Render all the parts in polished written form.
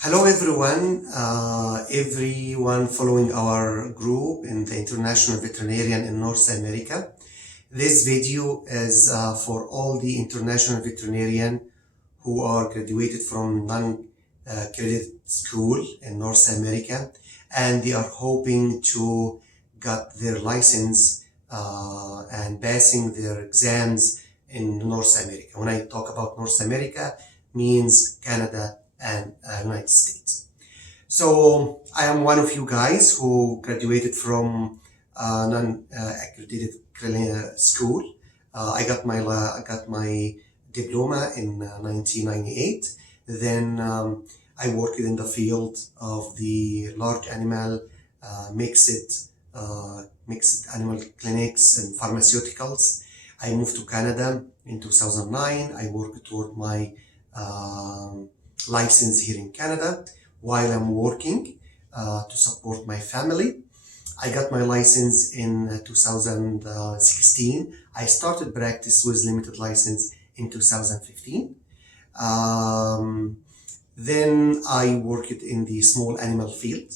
Hello everyone, everyone following our group in the International Veterinarian in North America. This video is for all the international veterinarian who are graduated from non-credit school in North America, and they are hoping to get their license and passing their exams in North America. When I talk about North America, means Canada and United States. So I am one of you guys who graduated from non-accredited school. I got my diploma in 1998. Then I worked in the field of the large animal mixed animal clinics and pharmaceuticals. I moved to Canada in 2009. I worked toward my license here in Canada while I'm working to support my family. I got my license in 2016. I started practice with limited license in 2015. Then I worked in the small animal field.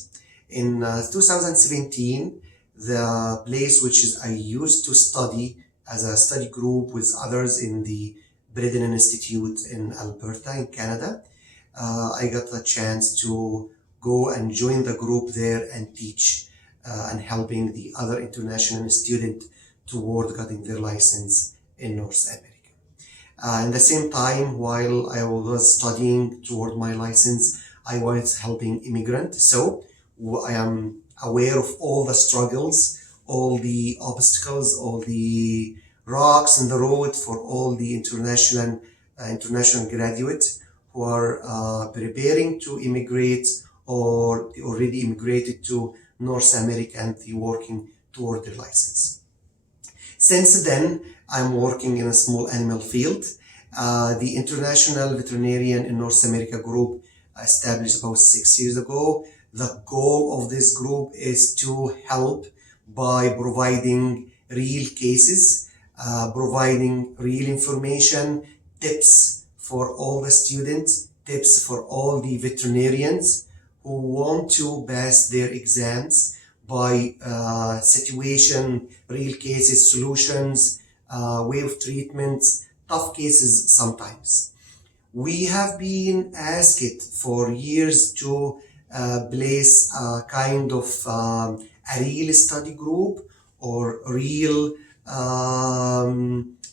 In 2017, the place which is I used to study as a study group with others in the Breeden Institute in Alberta in Canada, I got a chance to go and join the group there and teach and helping the other international students toward getting their license in North America. In the same time, while I was studying toward my license, I was helping immigrants. So I am aware of all the struggles, all the obstacles, all the rocks in the road for all the international graduates who are preparing to immigrate or already immigrated to North America and working toward their license. Since then, I'm working in a small animal field. The International Veterinarian in North America group established about 6 years ago. The goal of this group is to help by providing real cases, providing real information, tips for all the students, tips for all the veterinarians who want to pass their exams by situation, real cases, solutions, way of treatments, tough cases sometimes. We have been asked for years to place a kind of a real study group or real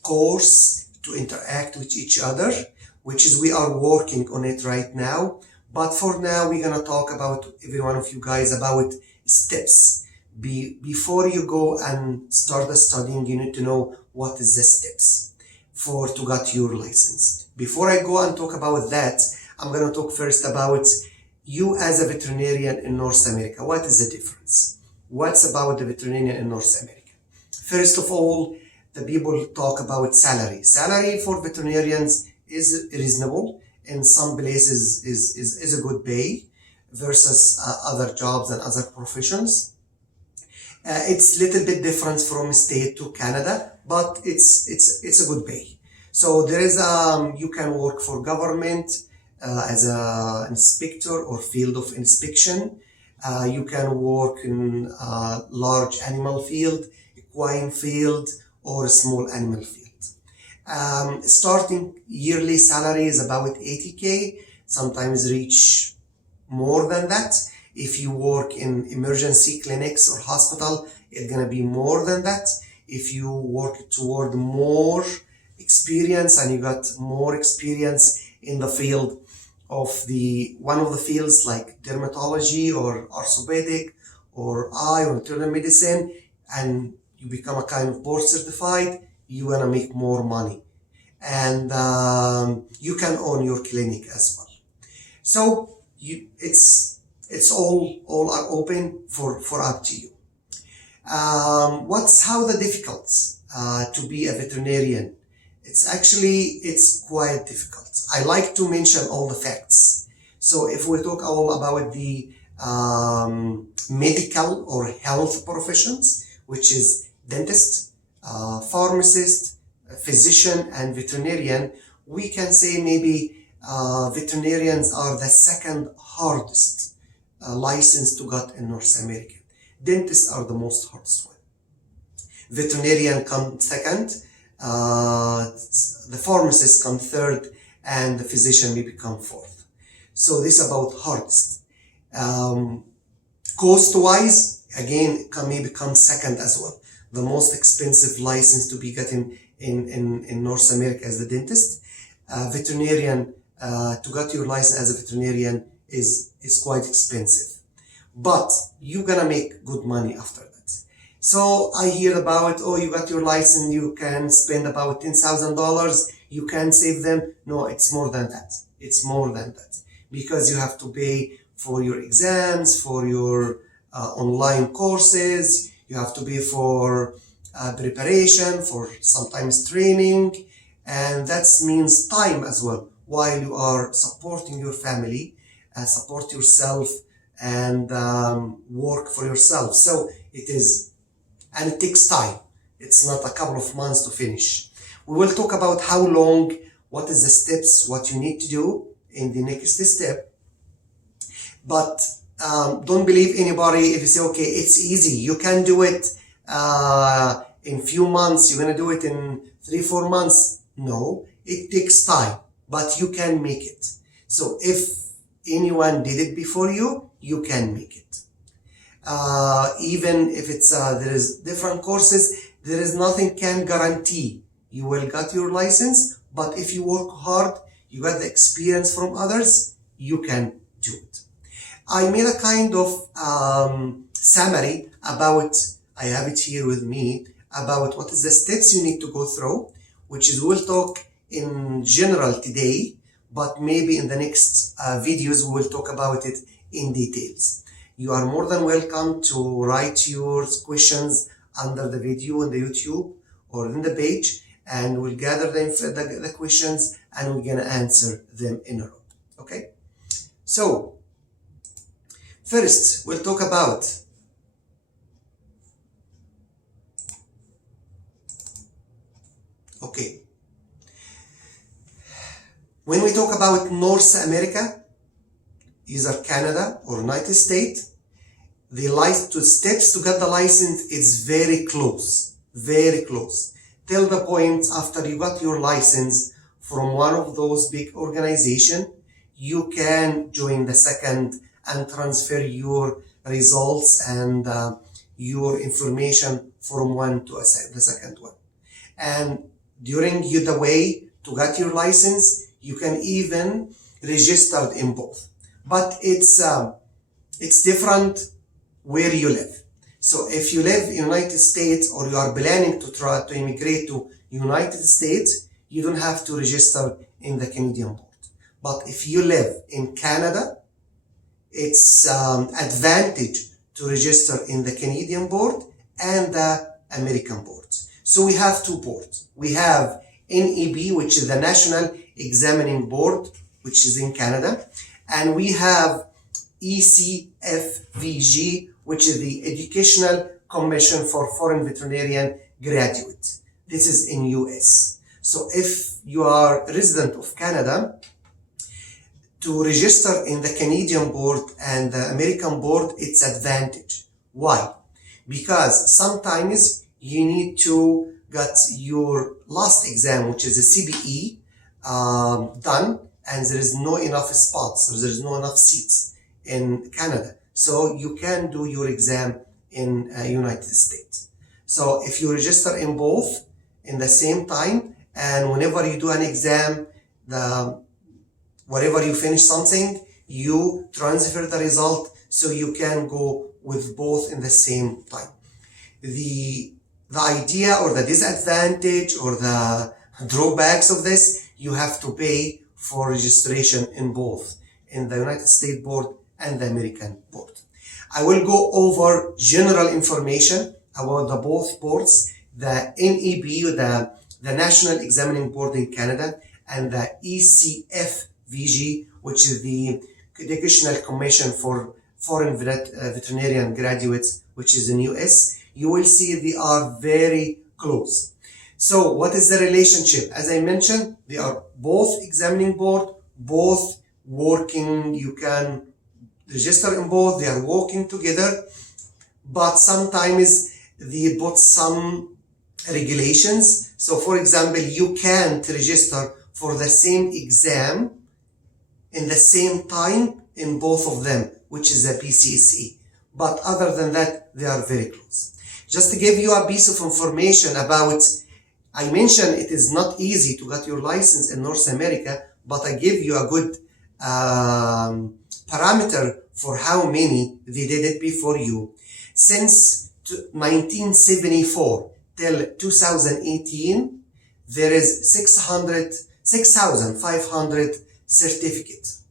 course to interact with each other, which is we are working on it right now. But for now, we're gonna talk about every one of you guys about steps. Before you go and start the studying, you need to know what is the steps to get your license. Before I go and talk about that, I'm gonna talk first about you as a veterinarian in North America. What is the difference? What's about the veterinarian in North America? First of all, the people talk about salary. Salary for veterinarians is reasonable. In some places is a good pay versus other jobs and other professions. It's a little bit different from state to Canada, but it's a good pay. So there is you can work for government as an inspector or field of inspection. You can work in large animal field, equine field, or a small animal field. Starting yearly salary is about 80K, sometimes reach more than that. If you work in emergency clinics or hospital, it's gonna be more than that. If you work toward more experience and you got more experience in the field of one of the fields like dermatology or orthopedic or eye or internal medicine, and you become a kind of board certified, you wanna make more money, and you can own your clinic as well. So it's all are open for up to you. How the difficult to be a veterinarian? It's quite difficult. I like to mention all the facts. So if we talk all about the medical or health professions, which is dentist, pharmacist, physician, and veterinarian, we can say maybe veterinarians are the second hardest license to get in North America. Dentists are the most hardest one. Veterinarian come second, the pharmacist come third, and the physician may become fourth. So this is about hardest. Cost-wise, again, may become second as well. The most expensive license to be getting in North America as the dentist. Veterinarian, to get your license as a veterinarian is quite expensive. But you're gonna make good money after that. So I hear about, oh, you got your license, you can spend about $10,000, you can save them. No, it's more than that. It's more than that. Because you have to pay for your exams, for your online courses, you have to pay for preparation, for sometimes training, and that means time as well, while you are supporting your family, support yourself, and work for yourself. So it is, and it takes time. It's not a couple of months to finish. We will talk about how long, what is the steps, what you need to do in the next step. But don't believe anybody if you say, okay, it's easy, you can do it in few months, you're gonna do it in 3-4 months. No, it takes time, but you can make it. So if anyone did it before you, you can make it. Even if it's there is different courses, there is nothing can guarantee you will get your license, but if you work hard, you got the experience from others, you can do it. I made a kind of summary about, I have it here with me, about what is the steps you need to go through, which is we'll talk in general today, but maybe in the next videos we will talk about it in details. You are more than welcome to write your questions under the video in the YouTube or in the page, and we'll gather the questions and we're gonna answer them in a row. Okay? So, first, we'll talk about when we talk about North America, either Canada or United States, the steps to get the license is very close, till the point after you got your license from one of those big organizations, you can join the second and transfer your results and your information from one to the second one. And during the way to get your license, you can even register in both. But it's different where you live. So if you live in United States or you are planning to try to immigrate to United States, you don't have to register in the Canadian board. But if you live in Canada, it's advantage to register in the Canadian board and the American board. So we have two boards. We have NEB, which is the National Examining Board, which is in Canada, and we have ECVSG, which is the Educational Commission for Foreign Veterinarian Graduates. This is in US. So if you are a resident of Canada, to register in the Canadian board and the American board, it's advantage. Why? Because sometimes you need to get your last exam, which is a CBE, done, and there is no enough spots, or there is no enough seats in Canada. So you can do your exam in United States. So if you register in both in the same time, and whenever you do an exam, wherever you finish something, you transfer the result so you can go with both in the same time. The idea or the disadvantage or the drawbacks of this, you have to pay for registration in both, in the United States board and the American board. I will go over general information about the both boards, the NEB, the National Examining Board in Canada, and the ECVSG, which is the Educational Commission for Foreign Veterinarian Graduates, which is in US. You will see they are very close. So what is the relationship? As I mentioned, they are both examining board, both working, you can register in both, they are working together, but sometimes they put some regulations. So for example, you can't register for the same exam in the same time in both of them, which is a BCSE. But other than that, they are very close. Just to give you a piece of information about, I mentioned it is not easy to get your license in North America, but I give you a good parameter for how many they did it before you. Since 1974 till 2018, there is 6,500 certificates.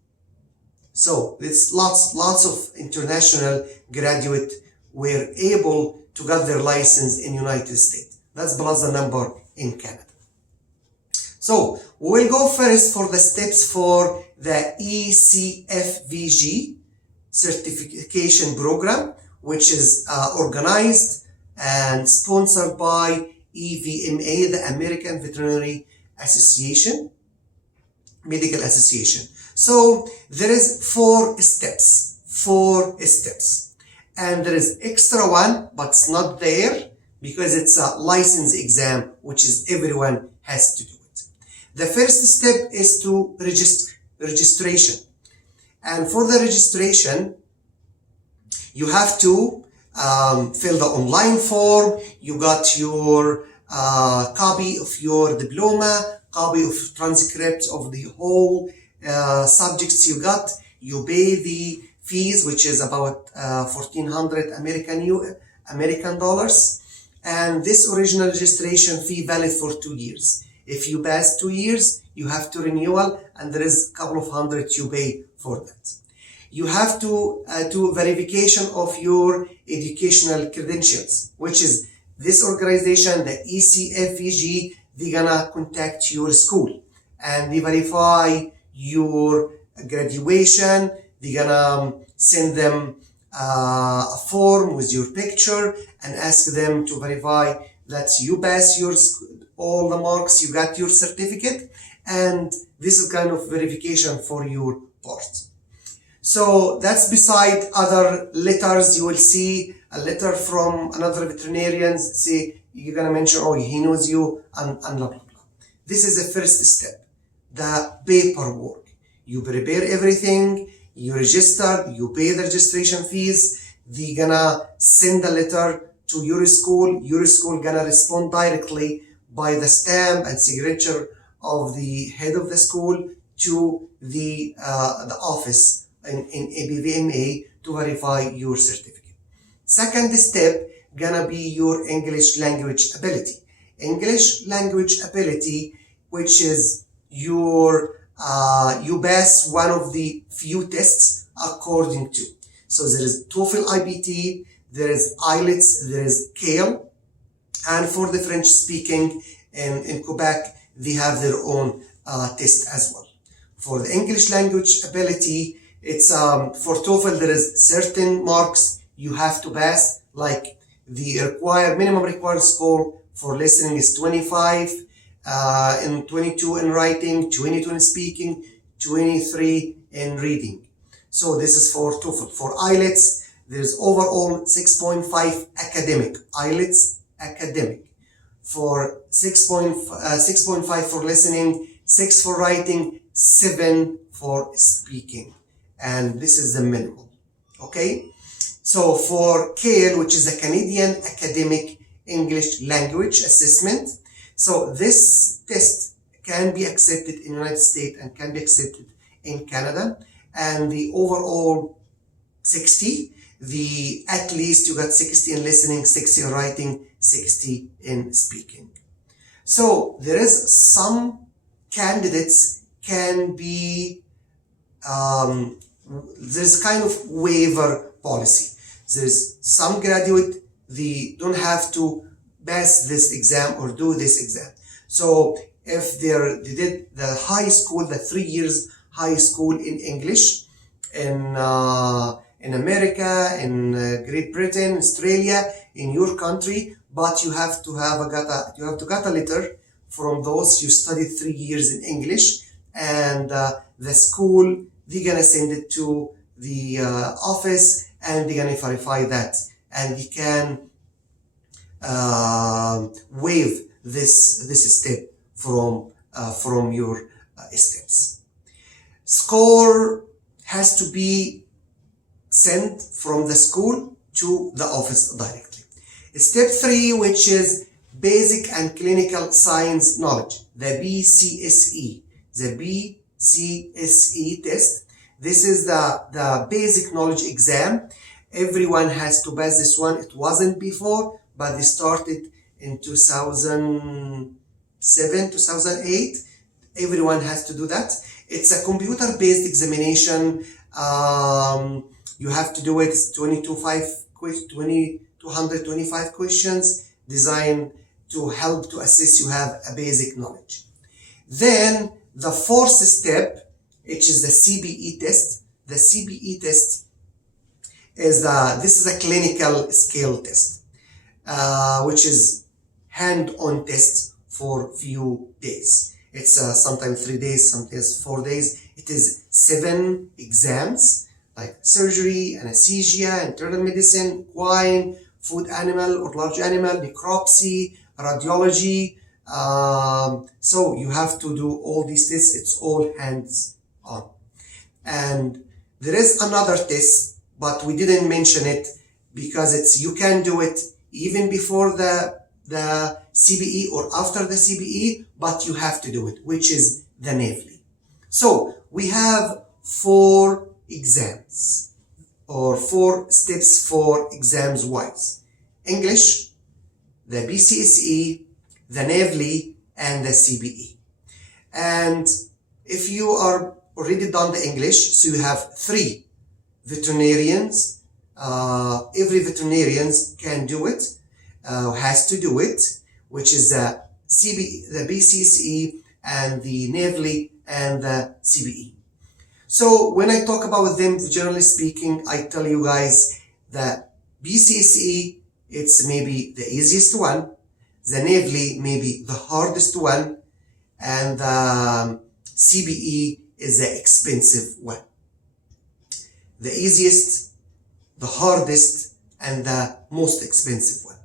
So it's lots of international graduates were able to get their license in United States. That's plus the number in Canada. So we'll go first for the steps for the ECVSG certification program, which is organized and sponsored by EVMA, the American Veterinary Association, Medical Association. So there is four steps, and there is extra one, but it's not there because it's a license exam, which is everyone has to do it. The first step is to registration. And for the registration, you have to fill the online form. You got your copy of your diploma, copy of transcripts of the whole subjects you got. You pay the fees, which is about 1,400 American dollars. And this original registration fee valid for 2 years. If you pass 2 years, you have to renewal, and there is a couple of hundred you pay for that. You have to do verification of your educational credentials, which is this organization, the ECVSG, they're gonna contact your school and they verify your graduation. They're gonna send them a form with your picture and ask them to verify that you pass your all the marks, you got your certificate, and this is kind of verification for your part. So that's beside other letters. You will see a letter from another veterinarian, say you're gonna mention, oh, he knows you, and blah blah blah. This is the first step, the paperwork. You prepare everything, you register, you pay the registration fees. They're gonna send a letter to your school. Your school gonna respond directly by the stamp and signature of the head of the school to the office in AAVMA to verify your certificate. Second step gonna be your English language ability. English language ability, which is your you pass one of the few tests according to. So there is TOEFL IBT, there is IELTS, there is CALE, and for the French speaking in Quebec, they have their own test as well. For the English language ability, it's for TOEFL there is certain marks you have to pass, like the minimum required score for listening is 25, and 22 in writing, 22 in speaking, 23 in reading. So this is for TOEFL. For IELTS, there's overall 6.5 academic. IELTS academic. For 6.5 for listening, 6 for writing, 7 for speaking. And this is the minimum. Okay? So for CALE, which is a Canadian Academic English Language Assessment, so this test can be accepted in the United States and can be accepted in Canada. And the overall 60, at least you got 60 in listening, 60 in writing, 60 in speaking. So there is some candidates can be, there's kind of waiver policy. There's some graduate, they don't have to pass this exam or do this exam. So if they did the high school, the 3 years high school in English in America, in Great Britain, Australia, in your country, but you have to get a letter from those you studied 3 years in English, and the school, they're gonna send it to the office, and they're gonna verify that, and they can waive this step from your steps. Score has to be sent from the school to the office directly. Step 3, which is basic and clinical science knowledge, the BCSE. The BCSE test. This is the basic knowledge exam. Everyone has to pass this one. It wasn't before, but they started in 2007, 2008. Everyone has to do that. It's a computer-based examination. You have to do it. It's 225 questions designed to help to assess you have a basic knowledge. Then the 4th step, which is the CBE test. The CBE test is this is a clinical skill test, which is hand-on test for few days. It's sometimes 3 days, sometimes 4 days. It is 7 exams like surgery, anesthesia, internal medicine, equine, food animal or large animal, necropsy, radiology. So you have to do all these tests. It's all hands-on. And there is another test, but we didn't mention it because you can do it even before the CBE or after the CBE, but you have to do it, which is the NAVLE. So we have 4 exams or 4 steps for exams wise: English, the BCSE, the NAVLE, and the CBE. And if you are already done the English, so you have 3 veterinarians. Every veterinarian can do it, has to do it, which is the CBE, the BCSE, and the NAVLE, and the CBE. So when I talk about them, generally speaking, I tell you guys that BCSE, it's maybe the easiest one, the NAVLE maybe the hardest one, and the CBE is the expensive one. The easiest, the hardest, and the most expensive one.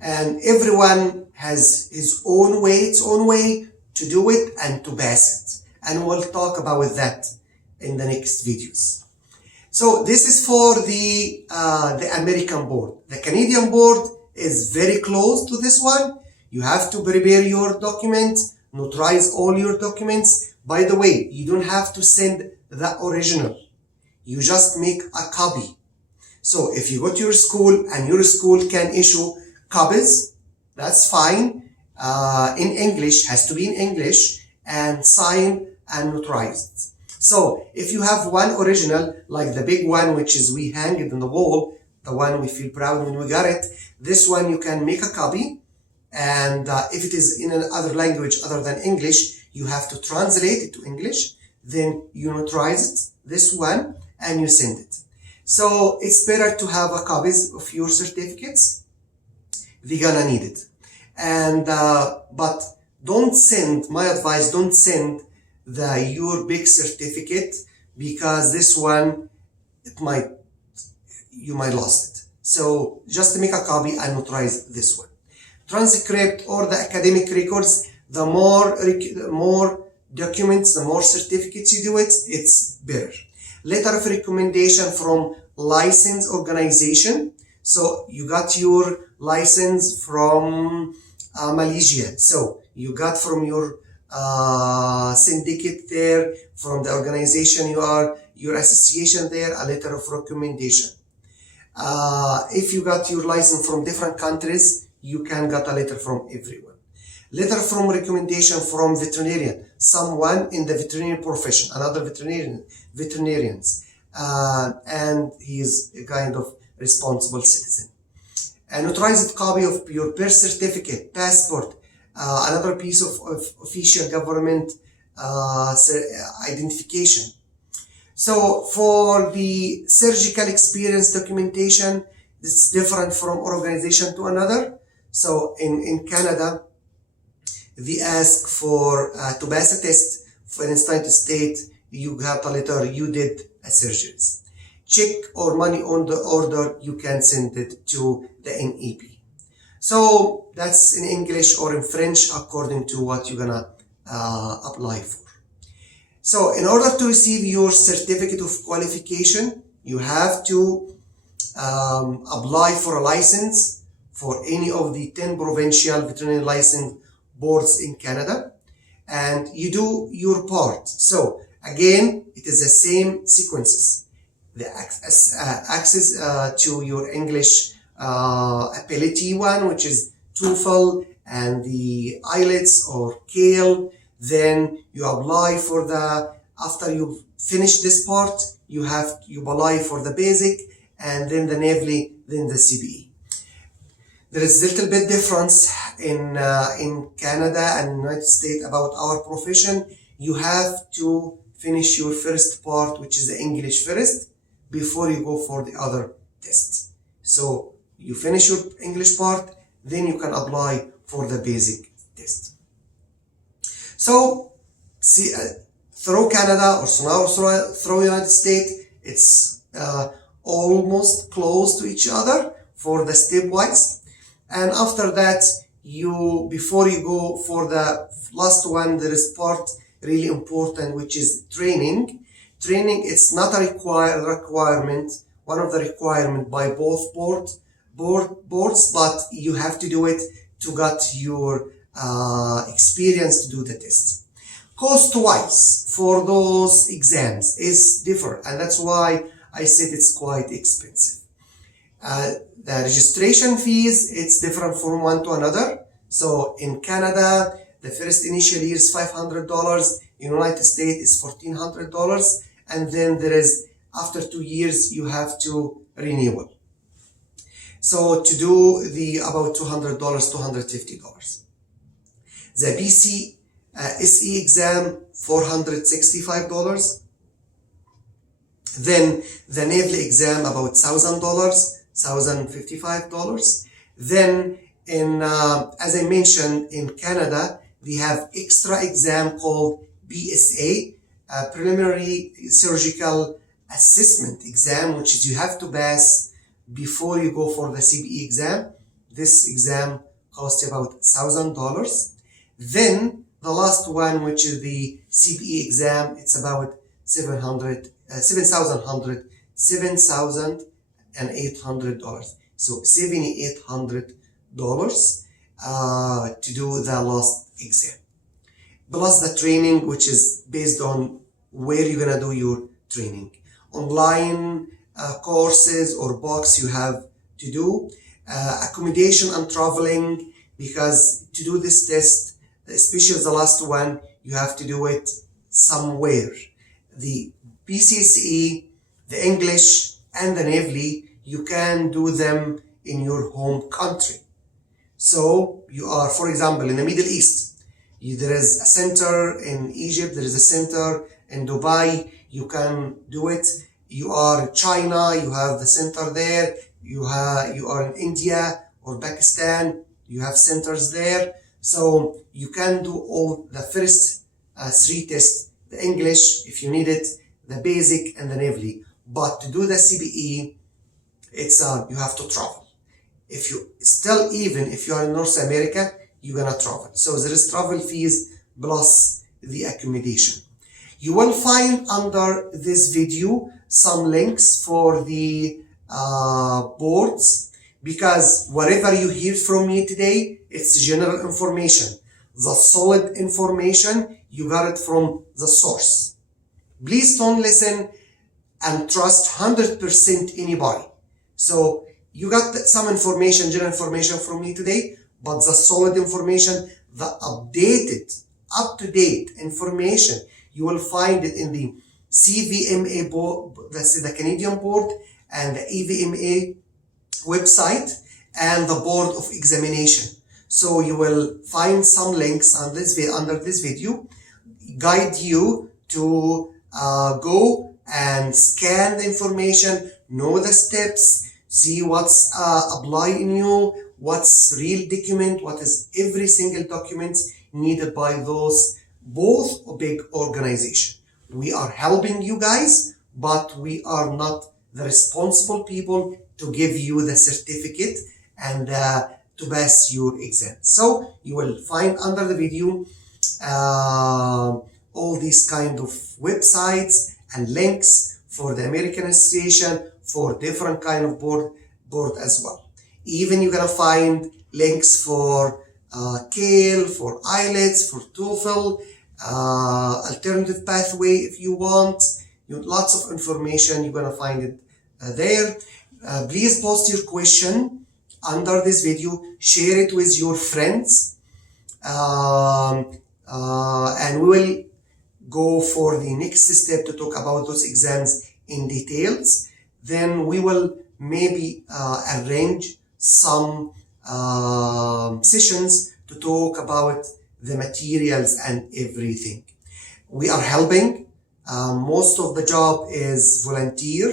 And everyone has its own way to do it and to pass it. And we'll talk about that in the next videos. So this is for the American board. The Canadian board is very close to this one. You have to prepare your documents, notarize all your documents. By the way, you don't have to send the original. You just make a copy. So if you go to your school and your school can issue copies, that's fine. In English, has to be in English, and signed and notarized. So if you have one original, like the big one, which is we hang it on the wall, the one we feel proud when we got it, this one you can make a copy. And if it is in another language other than English, you have to translate it to English. Then you notarize it, this one, and you send it. So it's better to have a copies of your certificates. They're gonna need it. And but don't send, my advice, don't send your big certificate, because this one you might lost it. So just make a copy and notarize this one. Transcript or the academic records, the more documents, the more certificates you do it, it's better. Letter of recommendation from license organization. So you got your license from Malaysia. So you got from your syndicate there, from the organization you are, your association there, a letter of recommendation. If you got your license from different countries, you can get a letter from everyone. Letter from recommendation from veterinarian, someone in the veterinary profession, another veterinarians, and he is a kind of responsible citizen. A notarized copy of your birth certificate, passport, another piece of official government identification. So for the surgical experience documentation, it's different from organization to another. So in Canada, they ask for to pass a test. For instance, to state you got a letter, you did a surgery. Check or money on the order, you can send it to the NEP. So that's in English or in French according to what you're gonna apply for. So in order to receive your certificate of qualification, you have to apply for a license for any of the 10 provincial veterinary license boards in Canada, and you do your part. So again, it is the same sequences. The access to your English ability one, which is TOEFL, and the IELTS or CALE. Then you apply for the, after you finish this part, you apply for the basic, and then the NAVLE, then the CBE. There is a little bit difference in Canada and United States about our profession. You have to finish your first part, which is the English first, before you go for the other test. So you finish your English part, then you can apply for the basic test. So see, through Canada or through United States, it's almost close to each other for the stepwise. And after that, before you go for the last one, there is part really important, which is training. Training, it's not a requirement, one of the requirement by both boards, but you have to do it to get your experience to do the test. Cost-wise for those exams is different, and that's why I said it's quite expensive. The registration fees, it's different from one to another. So in Canada, the first initial year is $500. In United States, it's $1,400. And then there is, after 2 years, you have to renewal. So to do the about $200, $250. The BCSE exam, $465. Then the NAVLE exam, about $1,000, $1,055. Then as I mentioned, in Canada, they have extra exam called BSA, Preliminary Surgical Assessment exam, which is you have to pass before you go for the CBE exam. This exam costs about $1,000. Then the last one, which is the CBE exam, it's about $7,800. So $7,800 to do the last exam. Plus the training, which is based on where you're gonna do your training. Online courses or box you have to do. Accommodation and traveling, because to do this test, especially the last one, you have to do it somewhere. The BCSE, the English, and the NAVLE, you can do them in your home country. So you are, for example, in the Middle East, there is a center in Egypt, there is a center in Dubai, you can do it. You are in China, you have the center there. You are in India or Pakistan, you have centers there. So you can do all the first 3 tests, the English, if you need it, the basic, and the NAVLE. But to do the CBE, it's you have to travel. If you are in North America, you're gonna travel. So there is travel fees plus the accommodation. You will find under this video some links for the boards, because whatever you hear from me today, it's general information. The solid information, you got it from the source. Please don't listen and trust 100% anybody. So you got some information, general information from me today, but the solid information, the updated, up-to-date information, you will find it in the CVMA board, that's the Canadian board, and the EVMA website, and the Board of Examination. So you will find some links on under this video, guide you to go and scan the information, know the steps, see what's applying you, what's real document, what is every single document needed by those both big organizations. We are helping you guys, but we are not the responsible people to give you the certificate and to pass your exam. So you will find under the video all these kind of websites and links for the American Association, for different kind of board as well. Even you're gonna find links for CALE, for IELTS, for TOEFL, alternative pathway if you want. Lots of information, you're gonna find it there. Please post your question under this video, share it with your friends, and we will go for the next step to talk about those exams in details. Then we will maybe arrange some sessions to talk about the materials and everything. We are helping. Most of the job is volunteer,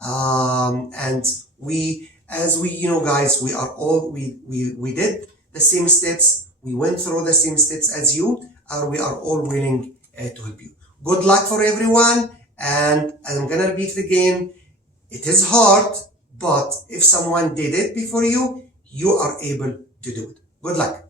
and we, as we, you know, guys, we are all, we did the same steps, we went through the same steps as you, and we are all willing to help you. Good luck for everyone, and I'm gonna repeat it again. It is hard, but if someone did it before you, you are able to do it. Good luck.